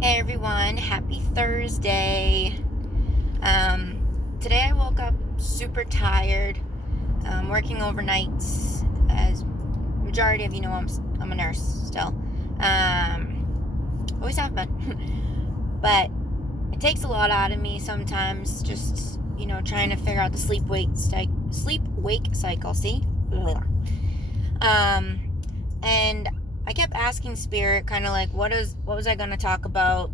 Hey everyone, happy Thursday. Today I woke up super tired, working overnights. As majority of you know, I'm a nurse still. Always have been, but it takes a lot out of me sometimes. Just trying to figure out the sleep wake cycle. See, and I kept asking Spirit, kind of like, what was I going to talk about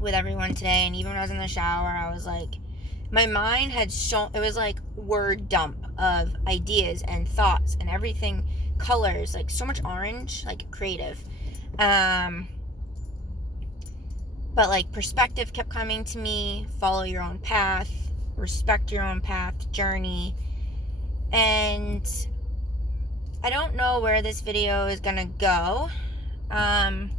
with everyone today? And even when I was in the shower, I was like, my mind had it was like word dump of ideas and thoughts and everything, colors, like so much orange, like creative. But like perspective kept coming to me, follow your own path, respect your own path, journey. And I don't know where this video is gonna go, but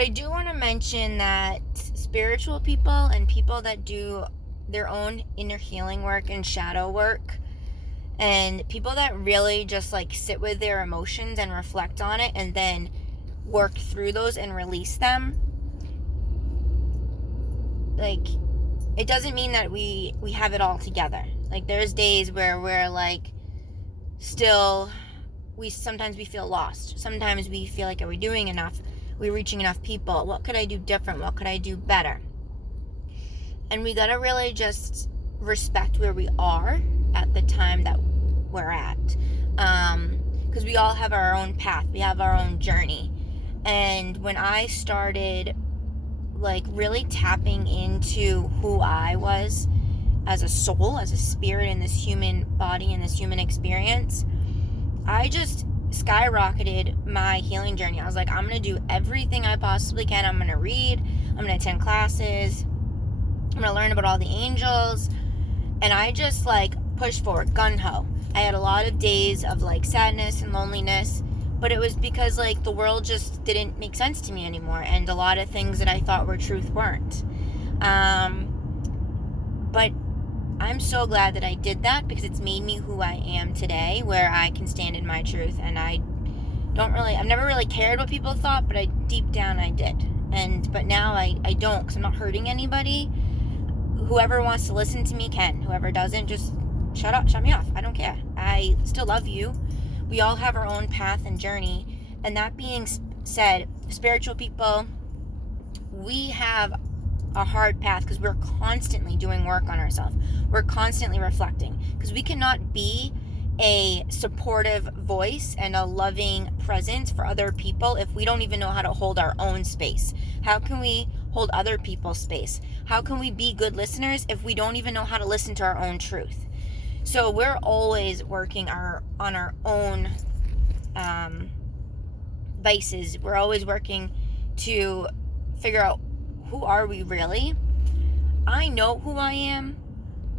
I do want to mention that spiritual people and people that do their own inner healing work and shadow work, and people that really just like sit with their emotions and reflect on it and then work through those and release them, like, it doesn't mean that we have it all together. Like, there's days where we're like, still, sometimes we feel lost. Sometimes we feel like, are we doing enough? Are we reaching enough people? What could I do different? What could I do better? And we gotta really just respect where we are at the time that we're at. Because we all have our own path. We have our own journey. And when I started like really tapping into who I was as a soul, as a spirit in this human body, in this human experience, I just skyrocketed my healing journey. I was like, I'm going to do everything I possibly can. I'm going to read. I'm going to attend classes. I'm going to learn about all the angels. And I just like pushed forward, gung-ho. I had a lot of days of like sadness and loneliness, but it was because like the world just didn't make sense to me anymore. And a lot of things that I thought were truth weren't. But I'm so glad that I did that, because it's made me who I am today, where I can stand in my truth. And I've never really cared what people thought, but deep down I did. But now I don't, because I'm not hurting anybody. Whoever wants to listen to me can. Whoever doesn't, just shut me off. I don't care. I still love you. We all have our own path and journey. And that being said, spiritual people, we have a hard path because we're constantly doing work on ourselves. We're constantly reflecting, because we cannot be a supportive voice and a loving presence for other people if we don't even know how to hold our own space. How can we hold other people's space? How can we be good listeners if we don't even know how to listen to our own truth? So we're always working on our own vices. We're always working to figure out, who are we really? I know who I am,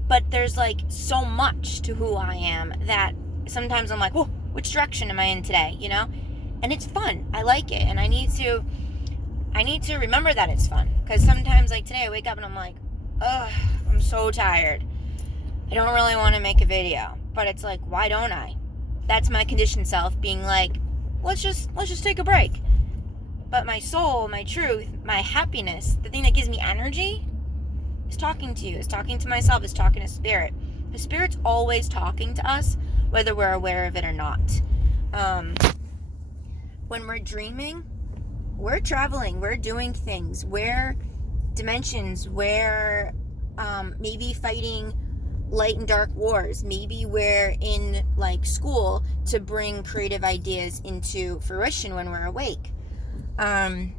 but there's like so much to who I am that sometimes I'm like, oh, which direction am I in today? And it's fun. I like it. And I need to remember that it's fun. Because sometimes, like today, I wake up and I'm like, ugh, I'm so tired. I don't really want to make a video. But it's like, why don't I? That's my conditioned self being like, let's just take a break. But my soul, my truth, my happiness, the thing that gives me energy, is talking to you, is talking to myself, is talking to Spirit. The Spirit's always talking to us, whether we're aware of it or not. When we're dreaming, we're traveling, we're doing things, we're dimensions, we're maybe fighting light and dark wars. Maybe we're in like school to bring creative ideas into fruition when we're awake. I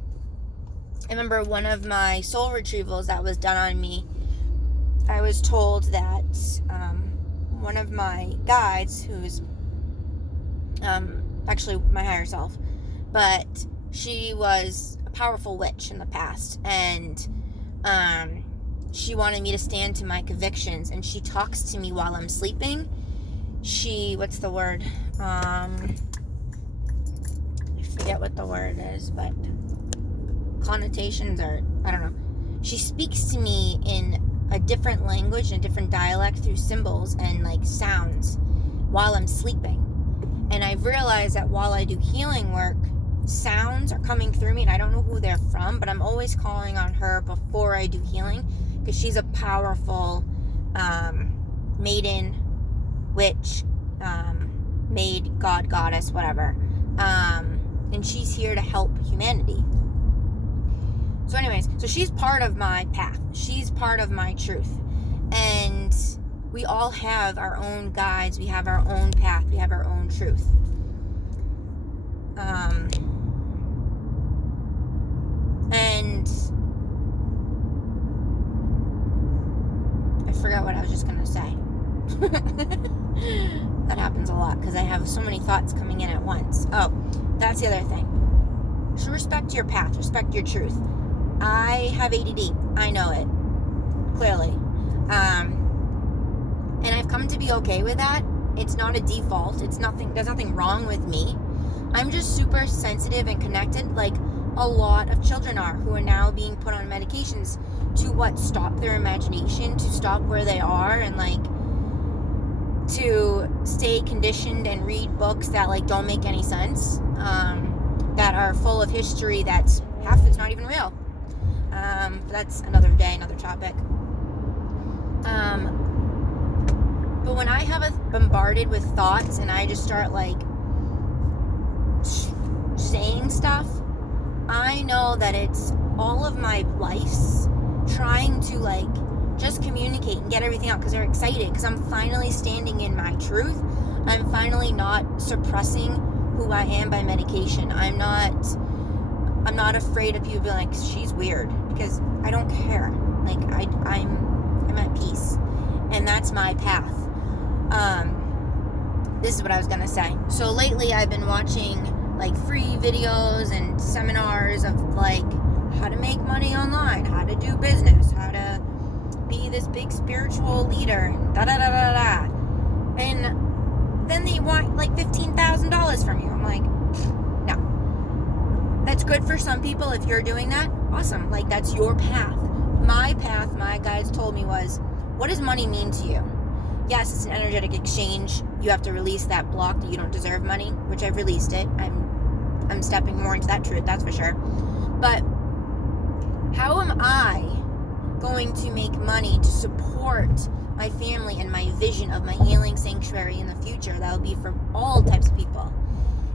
remember one of my soul retrievals that was done on me. I was told that one of my guides, who's actually my higher self, but she was a powerful witch in the past, and she wanted me to stand to my convictions, and she talks to me while I'm sleeping. What's the word? I forget what the word is, but connotations, or I don't know. She speaks to me in a different language and a different dialect through symbols and like sounds while I'm sleeping. And I've realized that while I do healing work sounds are coming through me and I don't know who they're from, but I'm always calling on her before I do healing, because she's a powerful maiden, witch, maid, god, goddess, whatever. And she's here to help humanity. So anyways, so she's part of my path. She's part of my truth. And we all have our own guides. We have our own path. We have our own truth. And I forgot what I was just going to say. That happens a lot because I have so many thoughts coming in at once. Oh, that's the other thing. So respect your path. Respect your truth. I have ADD. I know it. Clearly. And I've come to be okay with that. It's not a default. There's nothing wrong with me. I'm just super sensitive and connected, like a lot of children are, who are now being put on medications to stop their imagination, to stop where they are, and like to stay conditioned and read books that like don't make any sense, that are full of history that's half of it's not even real. That's another day, another topic. But when I have bombarded with thoughts and I just start like saying stuff, I know that it's all of my life's trying to like just communicate and get everything out because they're excited, because I'm finally standing in my truth. I'm finally not suppressing who I am by medication. I'm not afraid of people being like, she's weird, because I don't care. Like I'm at peace, and that's my path. This is what I was gonna say. So lately I've been watching like free videos and seminars of like how to make money online, how to do business, how to be this big spiritual leader, da da da da da. And then they want like $15,000 from you. I'm like, no. That's good for some people if you're doing that. Awesome. Like, that's your path. My path, my guides told me, was, what does money mean to you? Yes, it's an energetic exchange. You have to release that block that you don't deserve money, which I've released it. I'm stepping more into that truth, that's for sure. But how am I going to make money to support my family and my vision of my healing sanctuary in the future that will be for all types of people?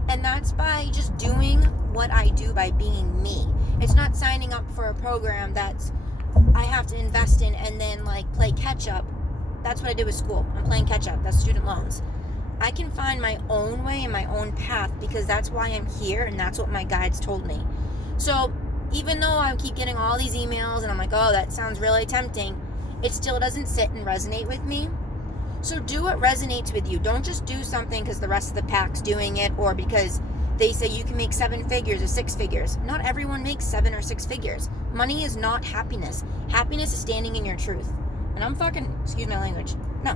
And that's by just doing what I do, by being me. It's not signing up for a program that's I have to invest in and then like play catch up. That's what I did with school. I'm playing catch up. That's student loans. I can find my own way and my own path, because that's why I'm here, and that's what my guides told me. So even though I keep getting all these emails and I'm like, oh, that sounds really tempting, it still doesn't sit and resonate with me. So do what resonates with you. Don't just do something because the rest of the pack's doing it, or because they say you can make 7 figures or 6 figures. Not everyone makes 7 or 6 figures. Money is not happiness. Happiness is standing in your truth. And I'm fucking, excuse my language. No.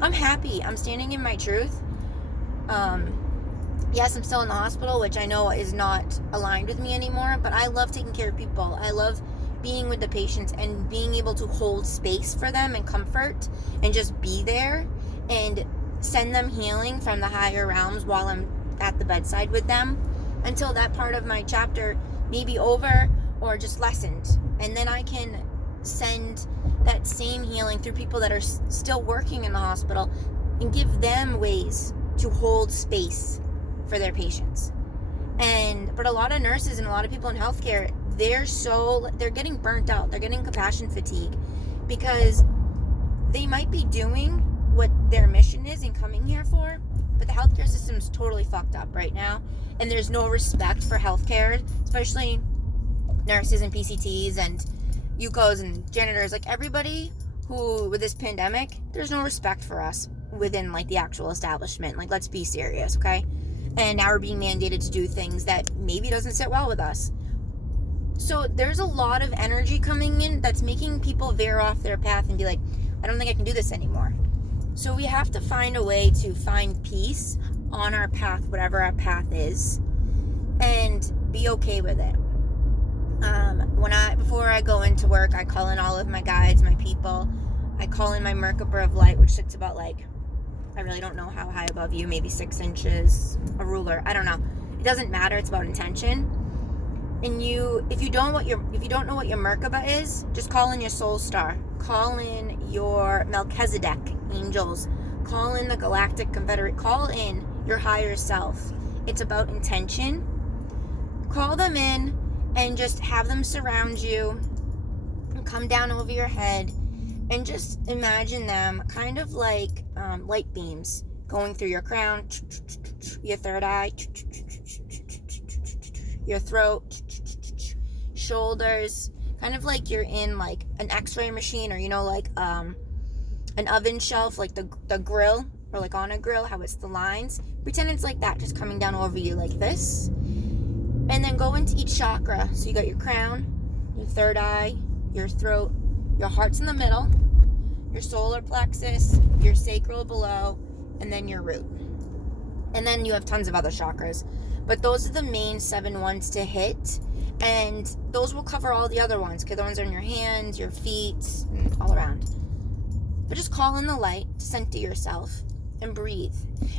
I'm happy. I'm standing in my truth. Yes, I'm still in the hospital, which I know is not aligned with me anymore, but I love taking care of people. I love being with the patients and being able to hold space for them and comfort and just be there and send them healing from the higher realms while I'm at the bedside with them, until that part of my chapter may be over or just lessened. And then I can send that same healing through people that are still working in the hospital and give them ways to hold space for their patients. But a lot of nurses and a lot of people in healthcare, they're getting burnt out. They're getting compassion fatigue, because they might be doing what their mission is and coming here for, but the healthcare system's totally fucked up right now, and there's no respect for healthcare, especially nurses and PCTs and UCOs and janitors, like everybody who, with this pandemic, there's no respect for us within like the actual establishment. Like, let's be serious, okay? And now we're being mandated to do things that maybe doesn't sit well with us. So there's a lot of energy coming in that's making people veer off their path and be like, I don't think I can do this anymore. So we have to find a way to find peace on our path, whatever our path is, and be okay with it. Before I go into work, I call in all of my guides, my people. I call in my Merkaba of light, which sits about like, I really don't know how high above you, maybe 6 inches, a ruler, I don't know. It doesn't matter. It's about intention. And if you don't know what your Merkaba is, just call in your soul star. Call in your Melchizedek angels. Call in the Galactic Confederate. Call in your higher self. It's about intention. Call them in and just have them surround you and come down over your head, and just imagine them kind of like light beams going through your crown, your third eye, your throat, shoulders, kind of like you're in like an x-ray machine, or like an oven shelf, like the grill, or like on a grill, how it's the lines. Pretend it's like that, just coming down over you like this. And then go into each chakra. So you got your crown, your third eye, your throat, your heart's in the middle, your solar plexus, your sacral below, and then your root. And then you have tons of other chakras. But those are the main 7 ones to hit. And those will cover all the other ones, because the ones are in your hands, your feet, and all around. But just call in the light, center yourself, and breathe.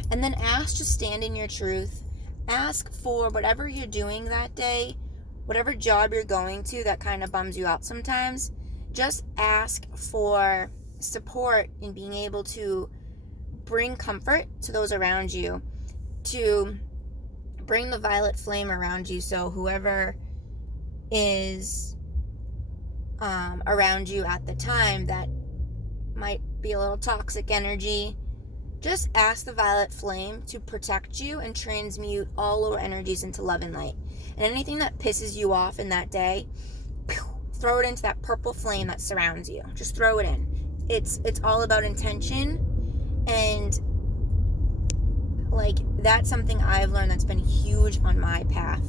And then ask to stand in your truth. Ask for whatever you're doing that day, whatever job you're going to that kind of bums you out sometimes. Just ask for support in being able to bring comfort to those around you, to bring the violet flame around you, so whoever is around you at the time that might be a little toxic energy, just ask the violet flame to protect you and transmute all lower energies into love and light. And anything that pisses you off in that day, throw it into that purple flame that surrounds you. Just throw it in. It's all about intention. And like, that's something I've learned that's been huge on my path,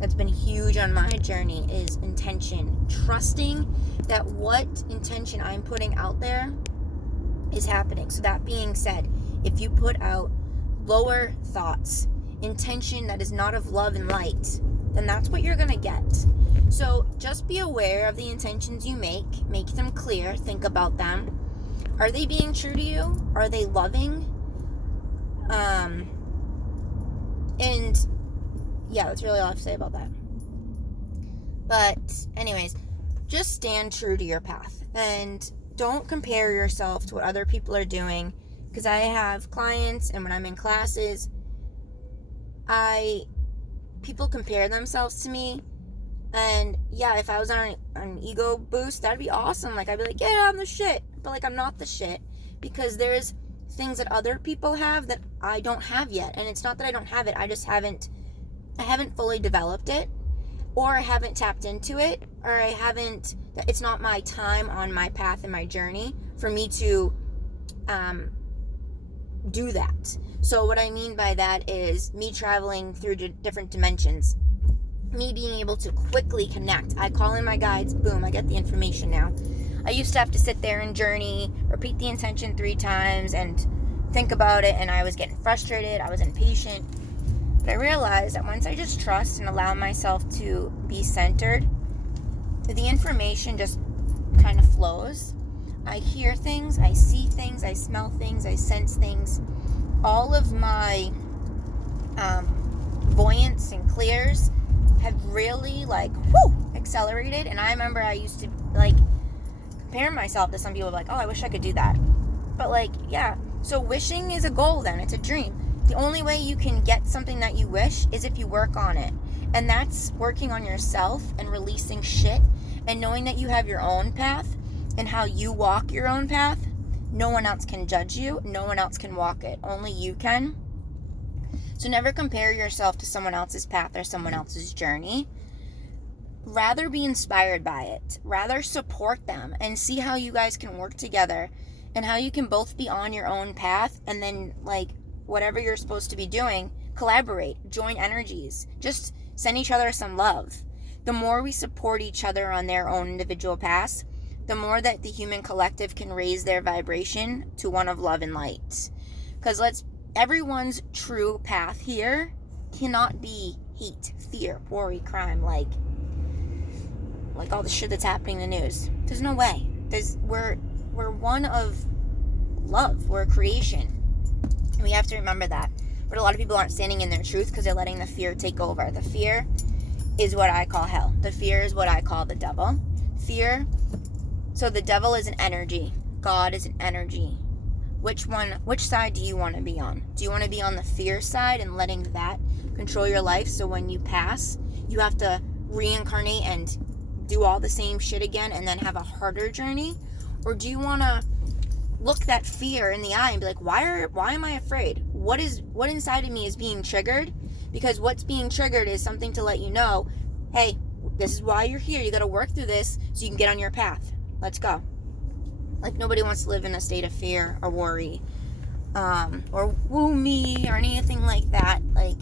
that's been huge on my journey, is intention. Trusting that what intention I'm putting out there is happening. So that being said, if you put out lower thoughts, intention that is not of love and light, then that's what you're gonna get. So just be aware of the intentions you make them clear, think about them. Are they being true to you? Are they loving? And yeah, that's really all I have to say about that. But anyways, just stand true to your path, and don't compare yourself to what other people are doing. Because I have clients, and when I'm in classes, people compare themselves to me. And yeah, if I was on an ego boost, that'd be awesome. Like, I'd be like, yeah, I'm the shit. But like, I'm not the shit, because there's things that other people have that I don't have yet. And it's not that I don't have it, I haven't fully developed it, or I haven't tapped into it, or it's not my time on my path and my journey for me to do that. So what I mean by that is me traveling through different dimensions, me being able to quickly connect. I call in my guides, boom, I get the information now. I used to have to sit there and journey, repeat the intention 3 times and think about it, and I was getting frustrated, I was impatient. But I realized that once I just trust and allow myself to be centered, the information just kind of flows. I hear things, I see things, I smell things, I sense things. All of my voyance and clears have really accelerated. And I remember I used to compare myself to some people, like, oh, I wish I could do that. But yeah, so wishing is a goal then, it's a dream. The only way you can get something that you wish is if you work on it. And that's working on yourself and releasing shit and knowing that you have your own path and how you walk your own path. No one else can judge you. No one else can walk it. Only you can. So never compare yourself to someone else's path or someone else's journey. Rather be inspired by it. Rather support them and see how you guys can work together and how you can both be on your own path, and then whatever you're supposed to be doing, collaborate, join energies, just send each other some love. The more we support each other on their own individual paths, the more that the human collective can raise their vibration to one of love and light. Because everyone's true path here cannot be hate, fear, worry, crime, like all the shit that's happening in the news. There's no way. We're one of love. We're a creation. And we have to remember that. But a lot of people aren't standing in their truth because they're letting the fear take over. The fear is what I call hell. The fear is what I call the devil. Fear. So the devil is an energy. God is an energy. Which side do you want to be on? Do you want to be on the fear side and letting that control your life, so when you pass, you have to reincarnate and do all the same shit again and then have a harder journey? Or do you want to look that fear in the eye and be like, why am I afraid? What inside of me is being triggered? Because what's being triggered is something to let you know, hey, this is why you're here. You got to work through this so you can get on your path. Let's go. Like, nobody wants to live in a state of fear or worry, or woo me or anything like that. Like,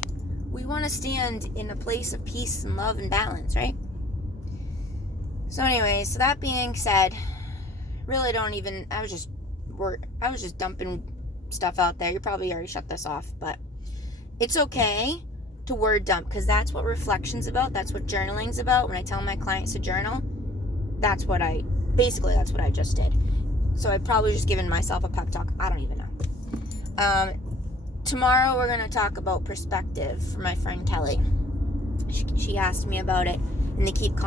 we want to stand in a place of peace and love and balance, right? So anyways, so that being said, really I was just dumping stuff out there. You probably already shut this off, but it's okay to word dump, because that's what reflection's about. That's what journaling's about. When I tell my clients to journal, that's what I just did. So I've probably just given myself a pep talk. I don't even know. Tomorrow we're going to talk about perspective for my friend Kelly. She asked me about it, and they keep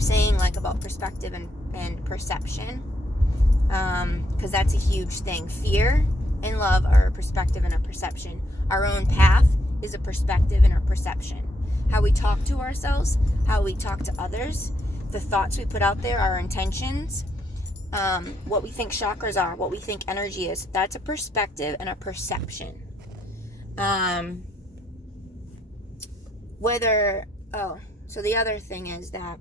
saying like about perspective and perception, because that's a huge thing. Fear and love are a perspective and a perception. Our own path is a perspective and a perception. How we talk to ourselves, how we talk to others, the thoughts we put out there, our intentions, what we think chakras are, what we think energy is, that's a perspective and a perception. So the other thing is that,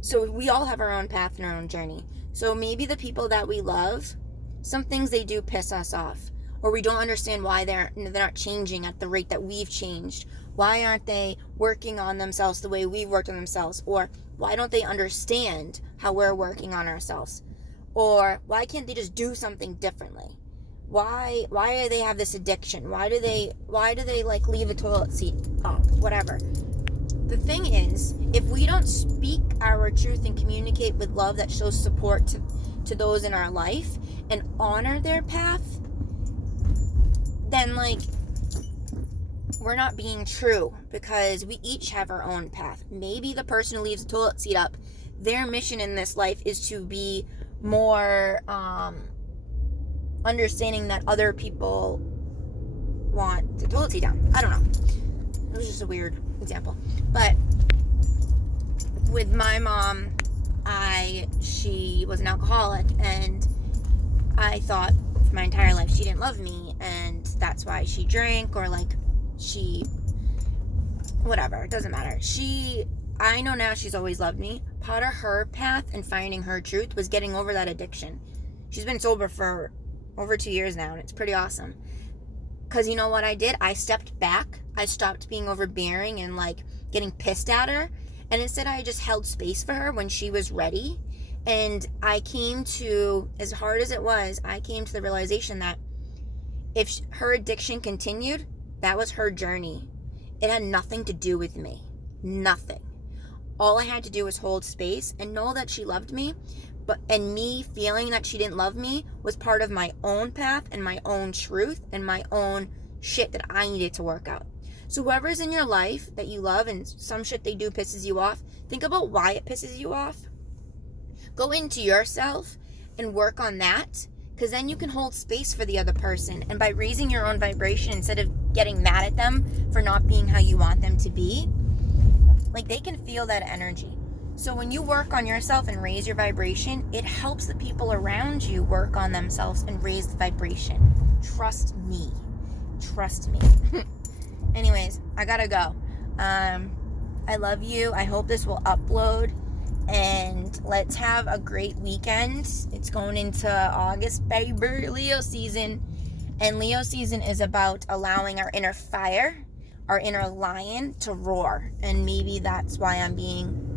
so we all have our own path and our own journey. So maybe the people that we love, some things they do piss us off, or we don't understand why they're not changing at the rate that we've changed. Why aren't they working on themselves the way we've worked on themselves? Or why don't they understand how we're working on ourselves? Or why can't they just do something differently? Why do they have this addiction? Why do they like leave a toilet seat up? Whatever. The thing is, if we don't speak our truth and communicate with love that shows support to those in our life and honor their path, then like we're not being true, because we each have our own path. Maybe the person who leaves the toilet seat up, their mission in this life is to be more understanding that other people want the toilet seat down. I don't know. It was just a weird example. But with my mom, she was an alcoholic, and I thought for my entire life she didn't love me, and that's why she drank, or like whatever, it doesn't matter. I know now she's always loved me. Part of her path and finding her truth was getting over that addiction. She's been sober for over 2 years now, and it's pretty awesome. Because you know what I did? I stepped back. I stopped being overbearing and like getting pissed at her. And instead I just held space for her when she was ready. And I came to, as hard as it was, I came to the realization that if her addiction continued, that was her journey. It had nothing to do with me. Nothing. All I had to do was hold space and know that she loved me. And me feeling that she didn't love me was part of my own path and my own truth and my own shit that I needed to work out. So whoever's in your life that you love and some shit they do pisses you off, think about why it pisses you off. Go into yourself and work on that, because then you can hold space for the other person. And by raising your own vibration, instead of getting mad at them for not being how you want them to be, like they can feel that energy. So when you work on yourself and raise your vibration, it helps the people around you work on themselves and raise the vibration. Trust me. Anyways, I gotta go. I love you. I hope this will upload. And let's have a great weekend. It's going into August, baby. Leo season. And Leo season is about allowing our inner fire, our inner lion to roar. And maybe that's why I'm being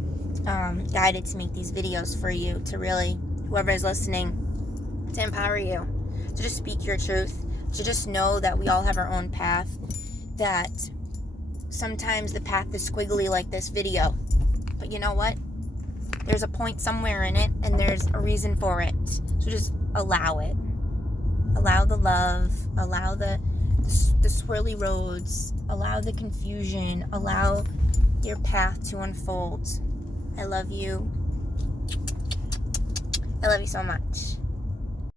guided to make these videos for you, to really, whoever is listening, to empower you, to just speak your truth, to just know that we all have our own path, that sometimes the path is squiggly like this video, but you know what? There's a point somewhere in it, and there's a reason for it, so just allow it. Allow the love. Allow the swirly roads. Allow the confusion. Allow your path to unfold. I love you. I love you so much.